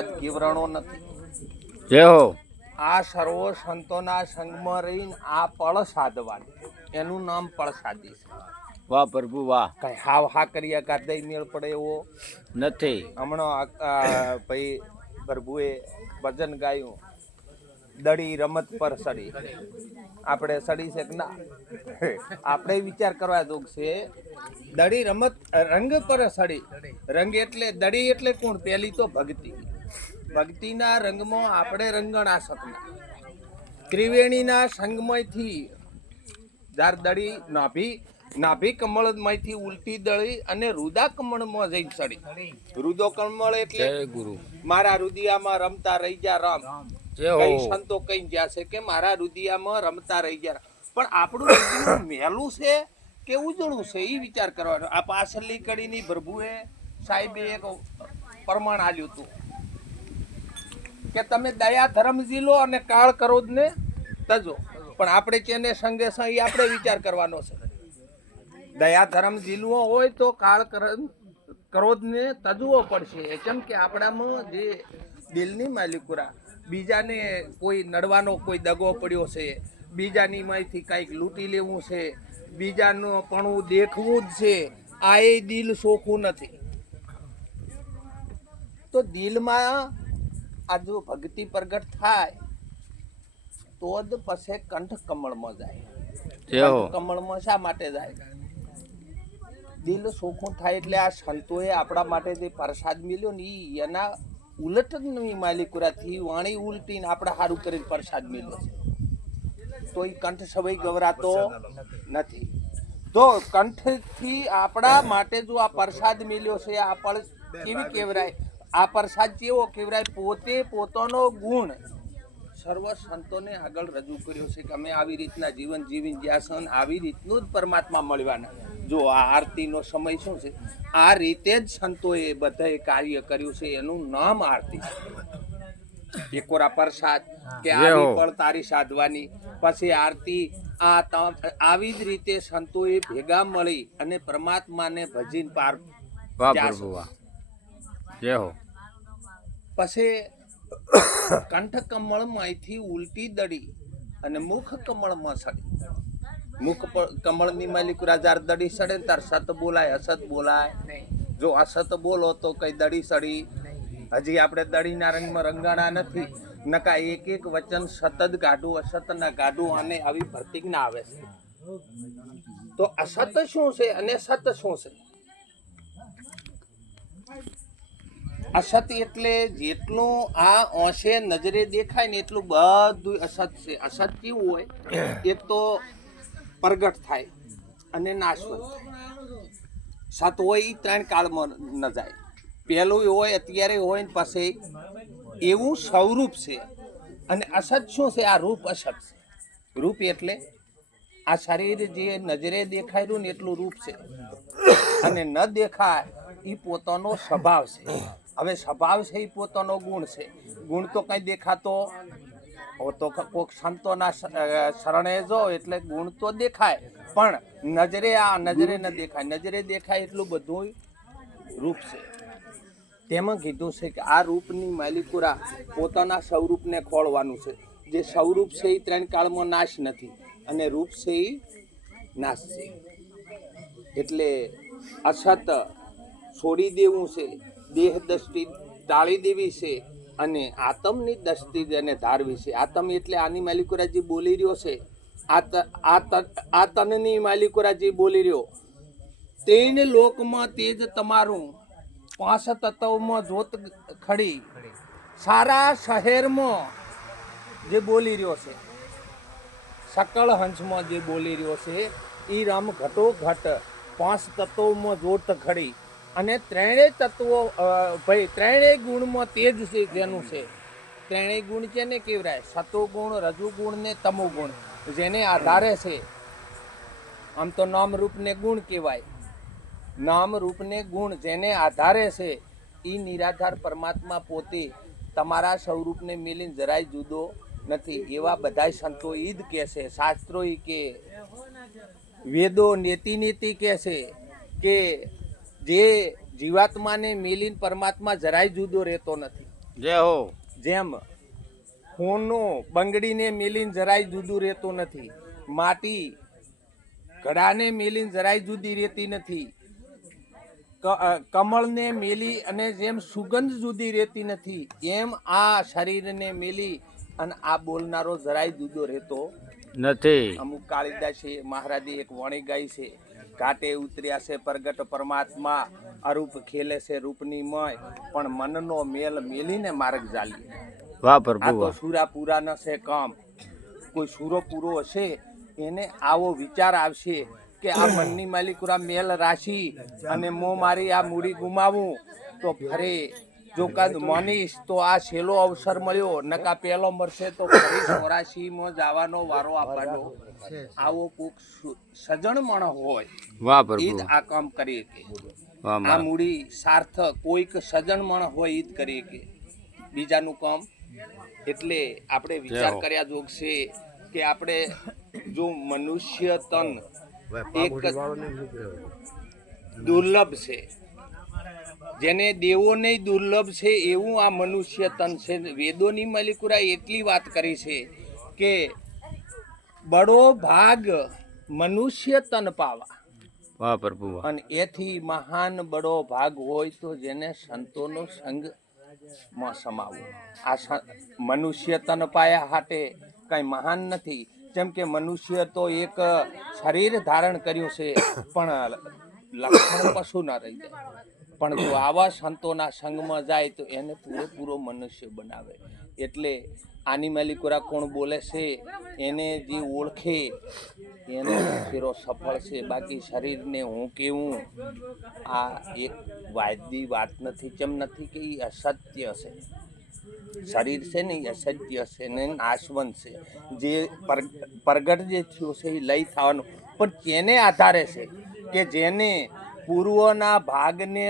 નથી. હો. આ સર્વ સંતોના સંગમાં રહીને આ પળ સાધવાની. એનું નામ પળસાદી છે. વાહ પ્રભુ વાહ. કઈ હાવ હા કર્યા કાઢે મેળ પડે એવો. નથી. હમણાં ભાઈ પ્રભુએ ભજન ગાયું. દડી રમત પર સડી. આપણે સડી છે ના? આપણે વિચાર કરવા દુઃખ છે. દડી રમત રંગ પર સડી. રંગ એટલે દડી એટલે કોણ? પેલી તો ભક્તિ. ભક્તિના રંગમાં આપણે રંગણા સપના ત્રિવેણીના સંગમયથી જાર નાભી નાભી કમળમાંથી ઉલટી દળી અને રુદા કમળમાં જઈ ચડી. રુદો કમળ એટલે ગુરુ. મારા રુદિયામાં રમતા રહી જા રામ. કઈ સંતો કઈ ગયા છે કે મારા રુદિયામાં રમતા રહી જા પણ આપણું મેલું છે કે ઉજળું છે? એ વિચાર કરવાનો. આ પાછળની કડીની પ્રભુએ સાહેબે એક પ્રમાણ આલ્યું હતું. કે તમે દયા ધર્મ ઝીલો અને કાળ કરો ને તજો. પણ આપણે જેને સંગે ઈ આપણે વિચાર કરવાનો છે. દયા ધર્મ ઝીલવો હોય તો કાળ ક્રોધને તજવો પડશે. કેમ કે આપણામાં જે દિલની માલિકુરા બીજાને કોઈ નડવાનો કોઈ દગો પડ્યો છે, બીજાની માહિતી કંઈક લૂંટી લેવું છે, બીજાનું પણ દેખવું જ છે, આ એ દિલ સોખું નથી. તો દિલમાં આ જો ભક્તિ પ્રગટ થાય તો જ પછી કંઠ કમળમાં જાય. કમળમાં શા માટે જાય? દિલ સોખું થાય એટલે આ સંતોએ આપણા માટે જે પ્રસાદ મળ્યો ને એના ઉલટ નવી માલિકુરાથી વાણી ઉલટીને આપણે સારું કરીને પ્રસાદ મળ્યો છે. તો એ કંઠ સવય ગવરાતો નથી. તો કંઠથી આપણા માટે જો આ પ્રસાદ મળ્યો છે આ પળ કેવી કેવરાય? આ પ્રસાદ કેવો કેવરાય પોતે પોતાનો ગુણ સર્વ સંતોને આગળ રજૂ કર્યો છે કે અમે આવી રીતના જીવન જીવી ગયા અને આવી રીતનું જ પરમાત્મા મળવાના. જો આ આરતીનો સમય શું છે? આ રીતે જ સંતોએ બધાએ કાર્ય કર્યું છે એનું નામ આરતી છે. એકોરા પ્રસાદ કે આવી પણ તારી સાધવાની. પછી આરતી આ આવી જ રીતે સંતોએ ભેગા મળી અને પરમાત્માને ભજીન પાર વાહ પ્રભુ વાહ. જય હો. પછી કંઠ કમળમાંથી ઉલટી દડી અને મુખ કમળમાં સડી. મુખ કમળની માલિક રાજાર દડી સડે તાર સત બોલાય, અસત બોલાય જો અસત બોલો તો કઈ દડી સડી હજી આપણે દડીના રંગમાં રંગાણા નથી. નકા એક એક વચન સતત ગાઢું, અસત ના ગાઢું અને આવી પ્રતિજ્ઞા આવે છે. તો અસત શું છે અને સત શું છે? અસત એટલે જેટલું આ ઓંશે નજરે દેખાય ને એટલું બધું અસત છે. અસત કેવું હોય? એ તો પ્રગટ થાય અને નાશવંત થાય સત હોય એ ત્રણ કાળમાં ન જાય. પહેલું હોય અત્યારે હોય ને પછી એવું સ્વરૂપ છે. અને અસત શું છે? આ રૂપ અસત છે. રૂપ એટલે આ શરીર જે નજરે દેખાયેલું ને એટલું રૂપ છે. અને ન દેખાય એ પોતાનો સ્વભાવ છે. હવે સ્વભાવ છે એ પોતાનો ગુણ છે. ગુણ તો કંઈ દેખાતો તો ક- કોક સંતોના શરણે જો એટલે ગુણ તો દેખાય. પણ નજરે આ નજરે ન દેખાય. નજરે દેખાય એટલું બધું રૂપ છે. તેમાં કીધું છે કે આ રૂપની માલિકુરા પોતાના સ્વરૂપને ખોળવાનું છે. જે સ્વરૂપ છે એ ત્રણ કાળમાં નાશ નથી અને રૂપ છે એ નાશ છે. એટલે અસત છોડી દેવું છે. દેહ દ્રષ્ટિ ટાળી દેવી છે અને આતમની દ્રષ્ટિ એને ધારવી છે. આતમ એટલે આની માલિકોરાજી બોલી રહ્યો છે. આ તનની માલિકોરાજી બોલી રહ્યો. તેને લોકમાં તેજ તમારું પાંચ તત્વમાં જોત ખડી. સારા શહેરમાં જે બોલી રહ્યો છે, સકળ હંસમાં જે બોલી રહ્યો છે એ રામ ઘટો ઘટ પાંચ તત્વોમાં જોત ખડી. અને ત્રણેય તત્વો ભાઈ, ત્રણેય ગુણમાં તેજ છે જેનું છે. ત્રણેય ગુણ છે ને કેવરાય સતો ગુણ, રજુ ગુણ ને તમો ગુણ, જેને આધારે છે. આમ તો નામ રૂપને ગુણ કહેવાય. નામ રૂપને ગુણ જેને આધારે છે એ નિરાધાર પરમાત્મા પોતે તમારા સ્વરૂપને મિલીને જરાય જુદો નથી. એવા બધાય સંતો ઈદ જ કહે છે. શાસ્ત્રો કે વેદો નેતિ નીતિ કહે છે કે જે જીવાત્માને મિલીને પરમાત્મા જરાય જુદો રહેતો નથી. જય હો. જેમ ખૂનો બંગડીને મેલીને જરાય જુદું રહેતો નથી. માટી ઘડાને મેલીને જરાય જુદી રહેતી નથી. ક- કમળને મેલી અને જેમ સુગંધ જુદી રહેતી નથી એમ આ શરીરને મેલી અને આ બોલનારો જરાય જુદો રહેતો નથી. અમુક કાળીદાસે મહારાજે એક વાણી ગાઈ છે. ઘાટે ઉતર્યા છે પ્રગટ પરમાત્મા. અરૂપ ખેલે છે રૂપની મય પણ મનનો મેલ મેલીને માર્ગ ચાલી વાહ આ તો સુરા પૂરા ન છે કામ. કોઈ સુરો પૂરો હશે એને આવો વિચાર આવશે કે આ મનની માલિકુરા મેલ રાશી અને મો મારી આ મૂડી ગુમાવું તો ફરે. જો કાદ માનીશ તો આ છેલ્લો અવસર મળ્યો. નકા પહેલો મળશે તો ફરી ચોરાશીમાં જવાનો વારો આપવાનો. આવો કોક સજણ મણ હોય વાહ ઈ જ આ કામ કરી કે. આ મૂડી સાર્થક કોઈક સજણ મણ હોય ઈદ કરી કે. બીજાનું કામ. એટલે આપણે વિચાર કર્યા જોગ છે કે આપણે જો મનુષ્ય તન એક દુર્લભ છે. જેને દેવોને દુર્લભ છે એવું આ મનુષ્ય તન છે. વેદોની મલિકુરા એટલી વાત કરી છે કે બડો ભાગ મનુષ્ય તન પાવા. વાહ પ્રભુ અને એથી મહાન બડો ભાગ હોય તો જેને સંતોનો સંગમાં સમાવવું આ મનુષ્ય તન પાયા હાટે કઈ મહાન નથી. જેમ કે મનુષ્ય તો એક શરીર ધારણ કર્યું છે પણ લક્ષણ પશુ ના રહી જાય. પણ જો આવા સંતોના સંગમાં જાય તો એને પૂરેપૂરો મનુષ્ય બનાવે. એટલે આની માલિકોરા કોણ બોલે છે, એને જે ઓળખે, એનો ફેરો સફળ છે. બાકી શરીરને હું કેવું, આ એક વાજબી વાત નથી કેમ નથી કે એ અસત્ય છે. શરીર છે ને એ અસત્ય છે ને નાશવંત છે. જે પર- પ્રગટ જે થયો છે એ લઈ થવાનું. પણ તેને આધારે છે કે જેને પૂર્વના ભાગને